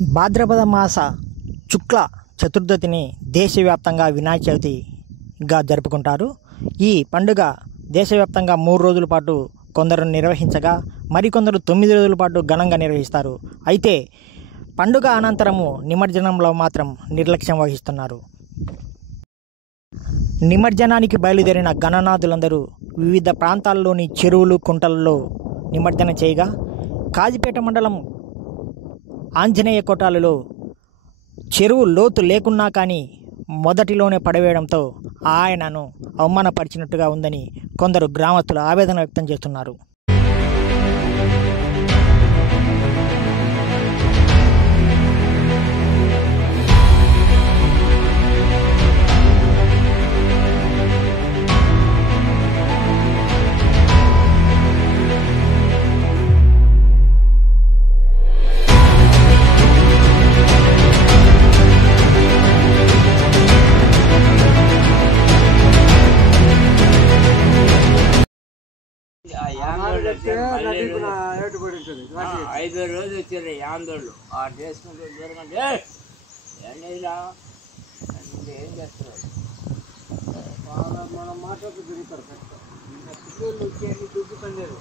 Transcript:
భాద్రపద మాస శుక్ల చతుర్థిని దేశవ్యాప్తంగా వినాయక చవితిగా జరుపుకుంటారు. ఈ పండుగ దేశవ్యాప్తంగా 3 రోజుల పాటు కొందరు నిర్వహించగా మరికొందరు 9 రోజుల పాటు ఘనంగా నిర్వహిస్తారు. అయితే పండుగ అనంతరము నిమజ్జనంలో మాత్రం నిర్లక్ష్యం వహిస్తున్నారు. నిమజ్జనానికి బయలుదేరిన గణనాథులందరూ వివిధ ప్రాంతాల్లోని చెరువులు, కుంటలలో నిమజ్జనం చేయగా కాజీపేట మండలం ఆంజనేయ కోటాలలో చెరువు లోతు లేకున్నా కానీ మొదటిలోనే పడవేయడంతో ఆయనను అవమానపరిచినట్టుగా ఉందని కొందరు గ్రామస్తులు ఆవేదన వ్యక్తం చేస్తున్నారు. ఐదు రోజులు వచ్చారు ఆందోళన ఆ చేసుకుంటూ దూరంగా ఏం చేస్తున్నారు మనం మాట్లాడుతూ తిరుగుతారు వచ్చి దుబ్బు పండారు